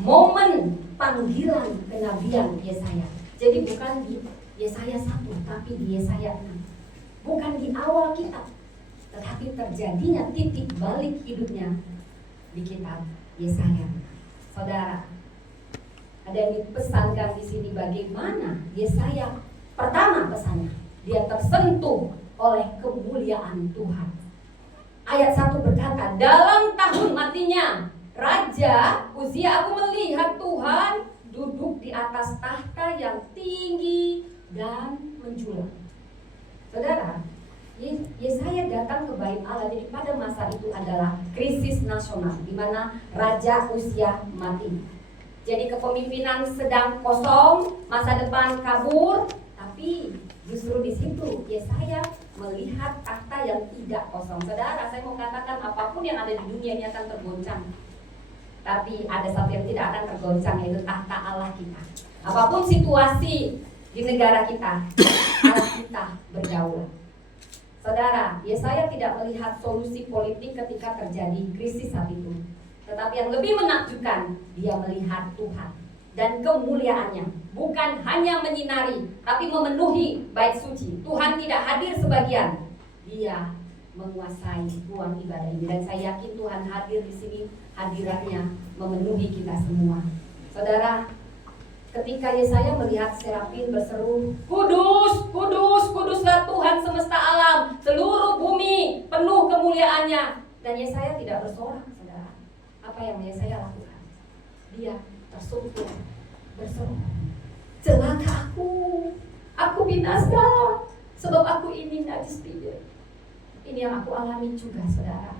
momen panggilan kenabian Yesaya. Jadi bukan di Yesaya 1, tapi di Yesaya 6. Bukan di awal kitab, tetapi terjadinya titik balik hidupnya di kitab Yesaya. Saudara, ada yang dipesankan di sini bagaimana Yesaya pertama pesannya, dia tersentuh oleh kemuliaan Tuhan. Ayat 1 berkata, dalam tahun matinya Raja Uzia, aku melihat Tuhan duduk di atas tahta yang tinggi dan menjulang. Saudara, Yesaya datang ke bait Allah. Jadi pada masa itu adalah krisis nasional, di mana Raja Uzia mati. Jadi kepemimpinan sedang kosong, masa depan kabur. Tapi justru di situ Yesaya melihat tahta yang tidak kosong. Saudara, saya mau katakan apapun yang ada di dunia ini akan tergoncang, tapi ada satu yang tidak akan tergoncang, yaitu tahta Allah kita. Apapun situasi di negara kita, Allah kita berdaulat. Saudara, Yesaya tidak melihat solusi politik ketika terjadi krisis saat itu. Tetapi yang lebih menakjubkan, dia melihat Tuhan dan kemuliaannya. Bukan hanya menyinari, tapi memenuhi bait suci. Tuhan tidak hadir sebagian, dia menguasai ruang ibadah ini. Dan saya yakin Tuhan hadir di sini, hadiratnya memenuhi kita semua. Saudara, ketika Yesaya melihat serafin berseru, kudus, kudus, kuduslah Tuhan semesta alam, seluruh bumi penuh kemuliaannya. Dan Yesaya tidak bersorak, saudara. Apa yang Yesaya lakukan? Dia tersentuh, berseru, celaka aku binasa, sebab aku ini najis bibir. Ini yang aku alami juga, saudara.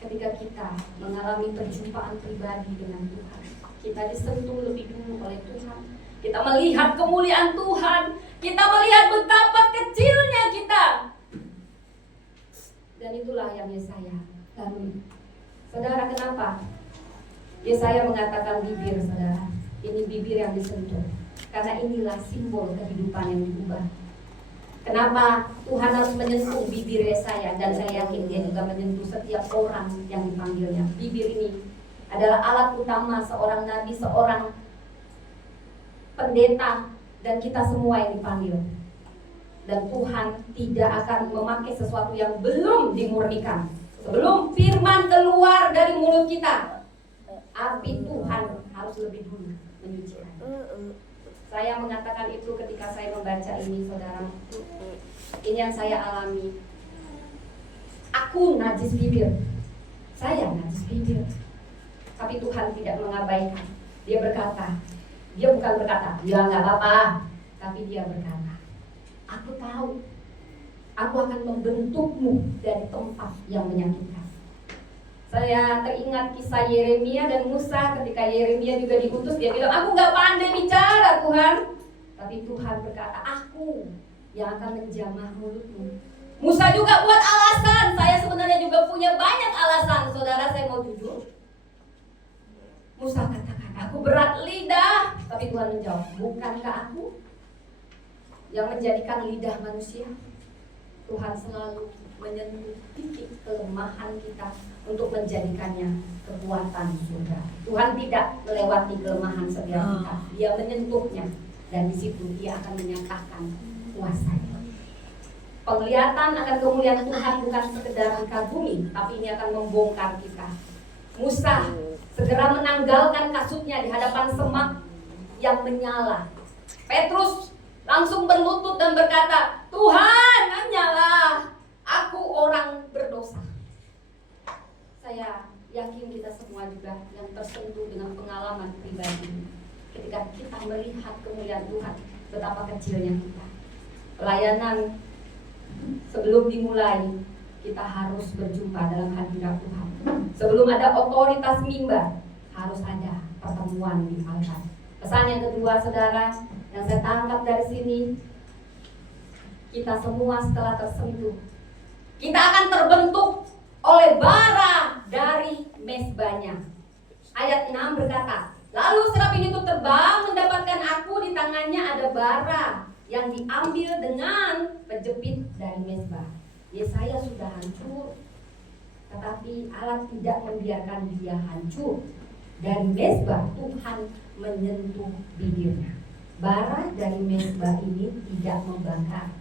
Ketika kita mengalami perjumpaan pribadi dengan Tuhan, kita disentuh lebih dulu oleh Tuhan. Kita melihat kemuliaan Tuhan. Kita melihat betapa kecilnya kita. Dan itulah yang Yesaya lalui. Saudara, kenapa Yesaya mengatakan bibir, saudara? Ini bibir yang disentuh, karena inilah simbol kehidupan yang diubah. Kenapa Tuhan harus menyentuh bibir Yesaya? Dan saya yakin dia juga menyentuh setiap orang yang dipanggilnya. Bibir ini adalah alat utama seorang nabi, seorang pendeta, dan kita semua yang dipanggil. Dan Tuhan tidak akan memakai sesuatu yang belum dimurnikan. Sebelum firman keluar dari mulut kita, api Tuhan harus lebih dulu menyucikan. Saya mengatakan itu ketika saya membaca ini, saudara. Ini yang saya alami. Aku najis bibir, saya najis bibir. Tapi Tuhan tidak mengabaikan. Dia berkata, dia bukan berkata, ya nggak apa-apa, tapi dia berkata, aku tahu, aku akan membentukmu dari tempat yang menyakitkan. Saya teringat kisah Yeremia dan Musa. Ketika Yeremia juga diutus, dia bilang, aku gak pandai bicara, Tuhan. Tapi Tuhan berkata, aku yang akan menjamah mulutmu. Musa juga buat alasan. Saya sebenarnya juga punya banyak alasan. Saudara, saya mau jujur. Musa katakan, aku berat lidah. Tapi Tuhan menjawab, bukankah aku yang menjadikan lidah manusia? Tuhan selalu menyentuh titik kelemahan kita untuk menjadikannya kekuatan surga. Tuhan tidak melewati kelemahan setiap kita, dia menyentuhnya, dan di situ dia akan menyatakan kuasanya. Penglihatan akan kemuliaan Tuhan bukan sekedar dikagumi, tapi ini akan membongkar kita. Musa segera menanggalkan kasutnya di hadapan semak yang menyala. Petrus langsung berlutut dan berkata, Tuhan, hanyalah aku orang berdosa. Saya yakin kita semua juga yang tersentuh dengan pengalaman pribadi. Ketika kita melihat kemuliaan Tuhan, betapa kecilnya kita. Pelayanan sebelum dimulai, kita harus berjumpa dalam hadirat Tuhan. Sebelum ada otoritas mimbar, harus ada pertemuan di altar. Pesan yang kedua, saudara, yang saya tangkap dari sini, kita semua setelah tersentuh, kita akan terbentuk oleh bara dari mezbahnya. Ayat 6 berkata, lalu serafin itu terbang mendapatkan aku, di tangannya ada bara yang diambil dengan pejepit dari mezbah. Yesaya sudah hancur, tetapi Allah tidak membiarkan dia hancur. dari mezbah Tuhan menyentuh bibirnya. Bara dari mezbah ini tidak membakar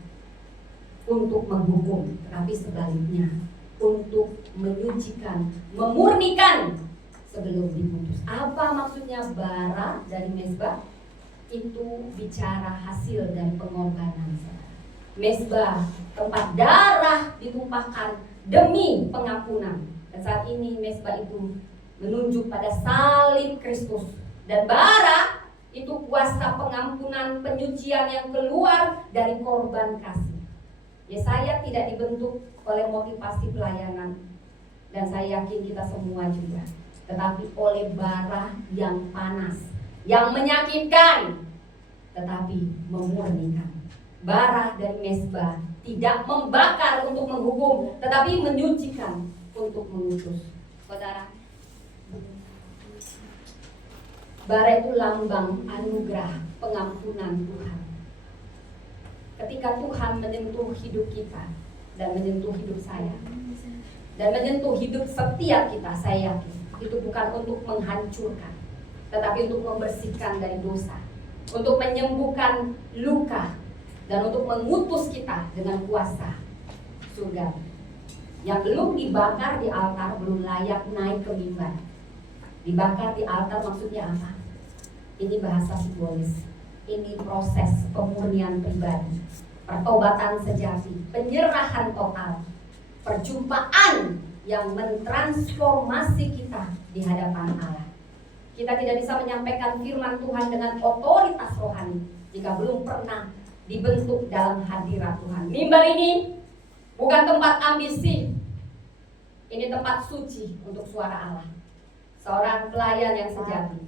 untuk menghukum, tetapi sebaliknya untuk menyucikan, memurnikan sebelum diputus. Apa maksudnya bara dari mezbah? Itu bicara hasil dari pengorbanan. Mezbah, tempat darah ditumpahkan demi pengampunan. Dan saat ini mezbah itu menunjuk pada salib Kristus. Dan bara itu kuasa pengampunan, penyucian yang keluar dari korban kasih. Yesaya tidak dibentuk oleh motivasi pelayanan, dan saya yakin kita semua juga, tetapi oleh bara yang panas, yang menyakitkan, tetapi memurnikan. Bara dari mezbah tidak membakar untuk menghukum, tetapi menyucikan untuk mengutus. Saudara, bara itu lambang anugerah pengampunan Tuhan. Ketika Tuhan menyentuh hidup kita dan menyentuh hidup saya dan menyentuh hidup setiap kita, saya yakin itu bukan untuk menghancurkan, tetapi untuk membersihkan dari dosa, untuk menyembuhkan luka, dan untuk mengutus kita dengan kuasa surga. Yang belum dibakar di altar belum layak naik ke mimbar. Dibakar di altar maksudnya apa? Ini bahasa simbolis. Ini proses pemurnian pribadi, pertobatan sejati, penyerahan total, perjumpaan yang mentransformasi kita di hadapan Allah. Kita tidak bisa menyampaikan firman Tuhan dengan otoritas rohani jika belum pernah dibentuk dalam hadirat Tuhan. Mimbar ini bukan tempat ambisi, ini tempat suci untuk suara Allah. Seorang pelayan yang sejati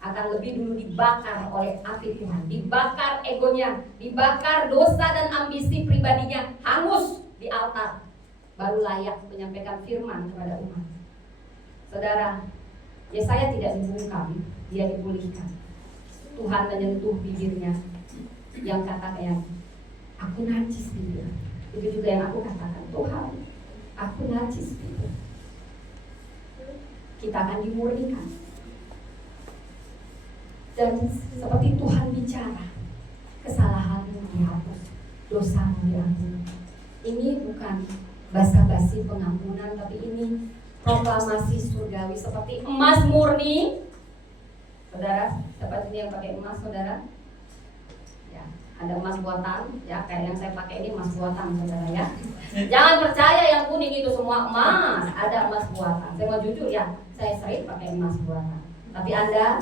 akan lebih dulu dibakar oleh api Tuhan, dibakar egonya, dibakar dosa dan ambisi pribadinya, hangus di altar, baru layak menyampaikan firman kepada umat. Saudara, Yesaya tidak dibungkam, dia dipulihkan. Tuhan menyentuh bibirnya yang kata kayak, aku najis bibir. Itu juga yang aku katakan, Tuhan, aku najis bibir. Kita akan dimurnikan. Dan seperti Tuhan bicara, kesalahanmu dihapus, dosamu diampuni. Ini bukan basa-basi pengampunan, tapi ini proklamasi surgawi seperti emas murni. Saudara, dapat ini yang pakai emas, saudara? Ya, ada emas buatan, ya kayak yang saya pakai ini emas buatan, saudara ya. Jangan percaya yang kuning itu semua emas, ada emas buatan. Saya mau jujur ya, saya sering pakai emas buatan. Tapi Anda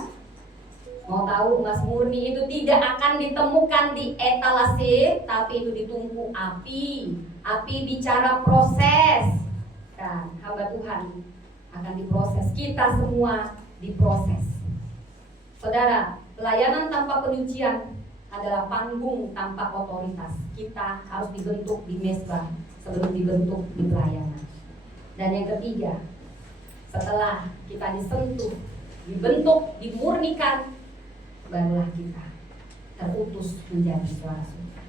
mau tahu, emas murni itu tidak akan ditemukan di etalase, tapi itu ditunggu api. Api bicara proses. Kan, hamba Tuhan akan diproses. Kita semua diproses. Saudara, pelayanan tanpa penyucian adalah panggung tanpa otoritas. Kita harus dibentuk di mezbah sebelum dibentuk di pelayanan. Dan yang ketiga, setelah kita disentuh, dibentuk, dimurnikan, barulah kita terutus menjadi suara surga.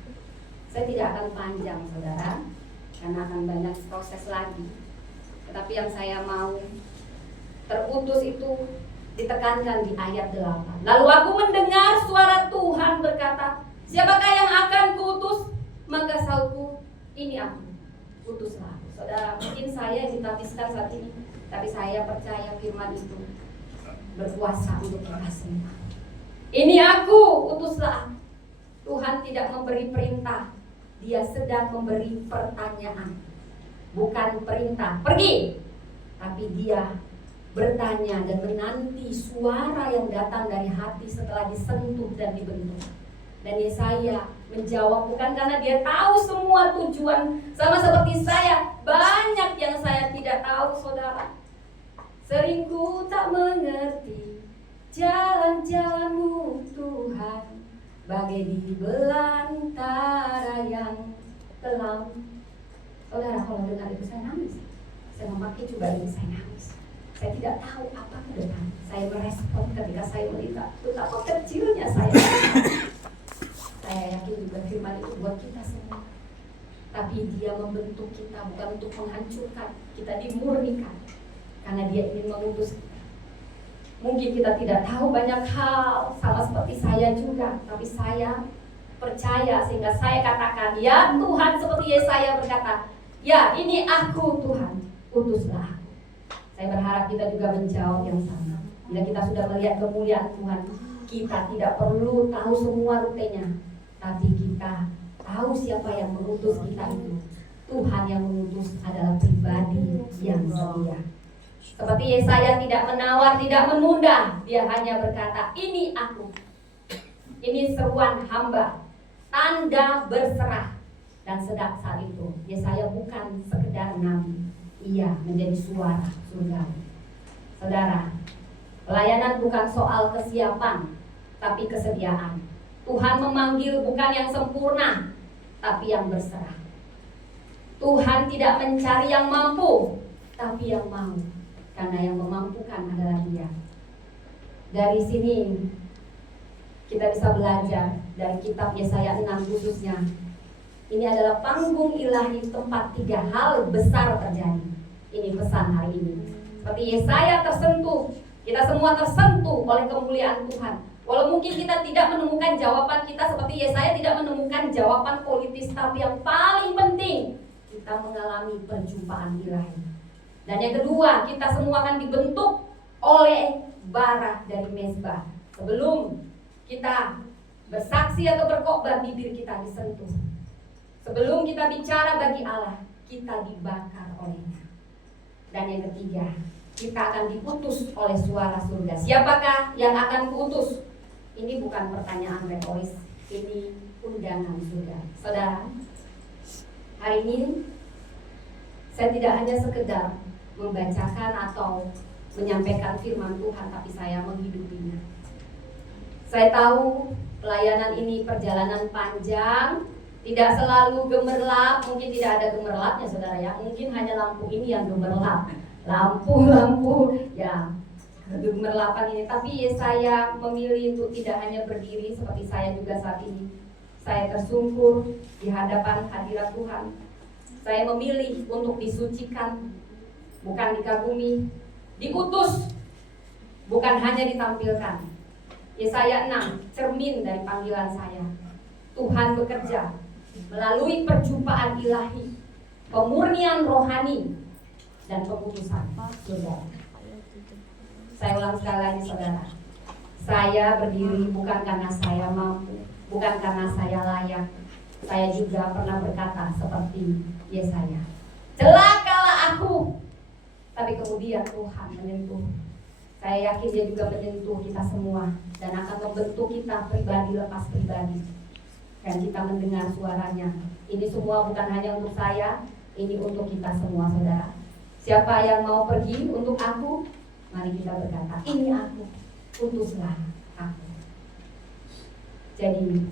Saya tidak akan panjang, saudara, karena akan banyak proses lagi. Tetapi yang saya mau, terutus itu ditekankan di ayat 8. Lalu aku mendengar suara Tuhan berkata, siapakah yang akan kuutus? Maka sautku, ini aku, utuslah aku. Saudara, mungkin saya ditapiskan saat ini, tapi saya percaya firman itu berkuasa untuk kita semua. Ini aku, utuslah aku. Tuhan tidak memberi perintah, dia sedang memberi pertanyaan. Bukan perintah, pergi. Tapi dia bertanya dan menanti suara yang datang dari hati setelah disentuh dan dibentuk. Dan Yesaya menjawab bukan karena dia tahu semua tujuan. Sama seperti saya, banyak yang saya tidak tahu, saudara. Sering ku tak mengerti jalan-jalan-Mu Tuhan, bagai di belantara yang kelam. Saudara, kalau dengar itu saya nangis. Saya memakai coba ini, saya nangis. Saya tidak tahu apa ke depan. Saya merespon ketika saya melihat betapa kecilnya saya. Saya yakin juga firman itu buat kita semua. Tapi dia membentuk kita bukan untuk menghancurkan. Kita dimurnikan karena dia ingin mengutus kita. Mungkin kita tidak tahu banyak hal, sama seperti saya juga, tapi saya percaya sehingga saya katakan, ya Tuhan, seperti Yesaya berkata, ya ini aku Tuhan, utuslah aku. Saya berharap kita juga menjawab yang sama. Bila kita sudah melihat kemuliaan Tuhan, kita tidak perlu tahu semua rutenya, tapi kita tahu siapa yang mengutus kita itu. Tuhan yang mengutus adalah pribadi yang setia. Seperti Yesaya tidak menawar, tidak menunda, dia hanya berkata, ini aku. Ini seruan hamba, tanda berserah. Dan sedang saat itu Yesaya bukan sekedar nabi, ia menjadi suara surgawi. Saudara, pelayanan bukan soal kesiapan, tapi kesediaan. Tuhan memanggil bukan yang sempurna, tapi yang berserah. Tuhan tidak mencari yang mampu, tapi yang mau, karena yang memampukan adalah Dia. Dari sini kita bisa belajar dari kitab Yesaya 6 khususnya. Ini adalah panggung ilahi tempat 3 hal besar terjadi. Ini pesan hari ini. Seperti Yesaya tersentuh, kita semua tersentuh oleh kemuliaan Tuhan. Walau mungkin kita tidak menemukan jawaban, kita seperti Yesaya tidak menemukan jawaban politis, tapi yang paling penting kita mengalami perjumpaan ilahi. Dan yang kedua, kita semua akan dibentuk oleh bara dari mezbah. Sebelum kita bersaksi atau berkhotbah, bibir kita disentuh. Sebelum kita bicara bagi Allah, kita dibakar olehnya. Dan yang ketiga, kita akan diutus oleh suara surga. Siapakah yang akan diutus? Ini bukan pertanyaan retoris, ini undangan surga. Saudara, hari ini saya tidak hanya sekedar membacakan atau menyampaikan firman Tuhan, tapi saya menghidupinya. Saya tahu pelayanan ini perjalanan panjang, tidak selalu gemerlap, mungkin tidak ada gemerlapnya saudara ya, mungkin hanya lampu ini yang gemerlap, lampu ya gemerlapan ini. Tapi saya memilih untuk tidak hanya berdiri seperti saya juga saat ini. Saya tersungkur di hadapan hadirat Tuhan. Saya memilih untuk disucikan, bukan dikagumi, diutus, bukan hanya ditampilkan. Yesaya 6, cermin dari panggilan saya. Tuhan bekerja melalui perjumpaan ilahi, pemurnian rohani, dan pemutusan surga. Saya ulang sekali lagi saudara, saya berdiri bukan karena saya mampu, bukan karena saya layak. Saya juga pernah berkata seperti Yesaya, celakalah aku. Tapi kemudian Tuhan menyentuh. Saya yakin Dia juga menyentuh kita semua dan akan membentuk kita pribadi lepas pribadi. Dan kita mendengar suaranya. Ini semua bukan hanya untuk saya, ini untuk kita semua saudara. Siapa yang mau pergi untuk aku? Mari kita berkata, ini aku, utuslah aku. Jadi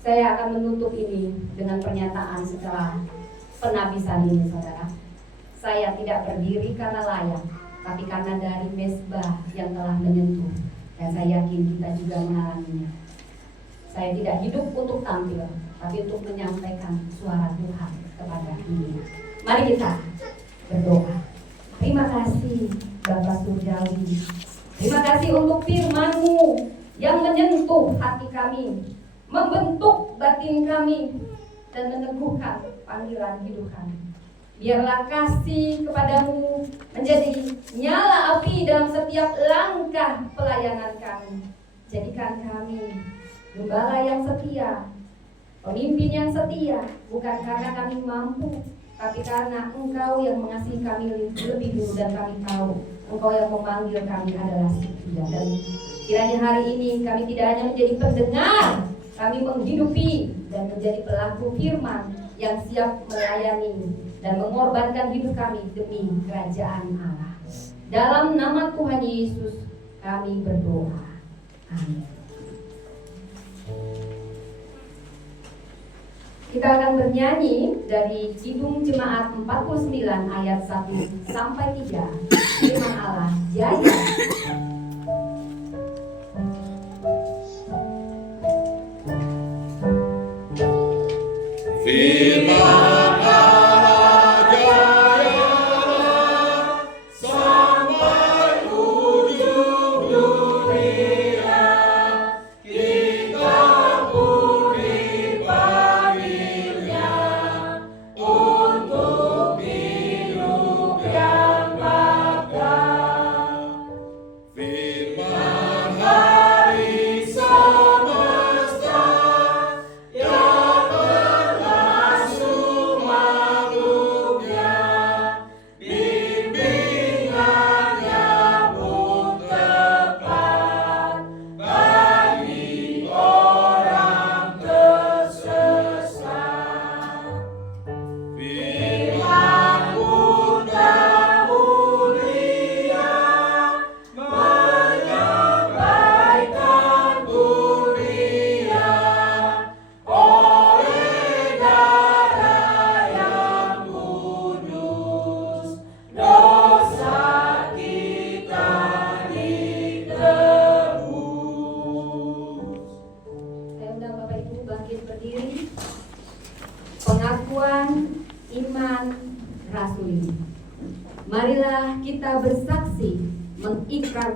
saya akan menutup ini dengan pernyataan setelah penabisan ini saudara. Saya tidak berdiri karena layak, tapi karena dari mezbah yang telah menyentuh. Dan saya yakin kita juga mengalaminya. Saya tidak hidup untuk tampil, tapi untuk menyampaikan suara Tuhan kepada dunia. Mari kita berdoa. Terima kasih Bapa Surgawi. Terima kasih untuk firman-Mu yang menyentuh hati kami, membentuk batin kami, dan meneguhkan panggilan hidup kami. Biarlah kasih kepadamu menjadi nyala api dalam setiap langkah pelayanan kami. Jadikan kami gembala yang setia, pemimpin yang setia, bukan karena kami mampu, tapi karena Engkau yang mengasihi kami lebih dulu dan kami tahu Engkau yang memanggil kami adalah setia. Dan kiranya hari ini kami tidak hanya menjadi pendengar, kami menghidupi dan menjadi pelaku firman yang siap melayani dan mengorbankan hidup kami demi kerajaan Allah. Dalam nama Tuhan Yesus kami berdoa. Amin. Kita akan bernyanyi dari Kidung Jemaat 49 ayat 1 sampai 3. Firman Allah jaya. Firman Allah jaya sampai ujung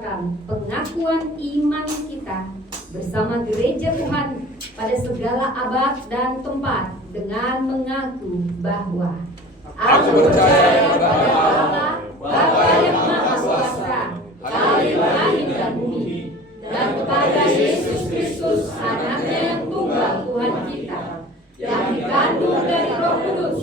menyatakan pengakuan iman kita bersama gereja Tuhan pada segala abad dan tempat dengan mengaku bahwa aku percaya kepada Allah, Bapa yang Maha Kuasa, Khalil langit dan bumi, dan kepada Yesus Kristus, Anaknya yang tunggal Tuhan kita, yang dikandung dari Roh Kudus,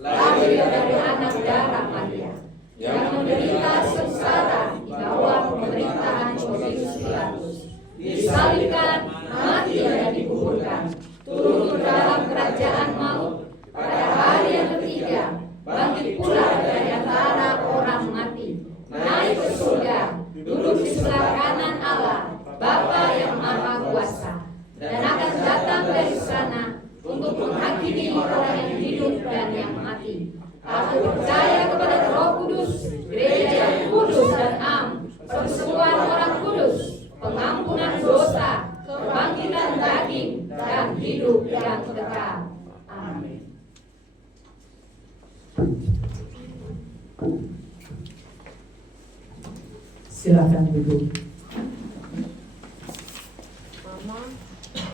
lahir dari anak darah Maria, yang menderita sengsara di bawah pemerintahan Pontius Pilatus, disalibkan, mati dan dikuburkan, turun ke dalam kerajaan maut, pada hari yang ketiga bangkit pula dari antara orang mati, naik ke surga, duduk di sebelah kanan Allah, Bapa yang Maha Kuasa, dan akan datang dari sana untuk menghakimi orang yang hidup dan yang mati. Aku percaya kepada Roh Kudus, gereja yang kudus dan am, persekutuan orang kudus, pengampunan dosa, kebangkitan daging, dan hidup yang kekal. Amin. Silakan duduk.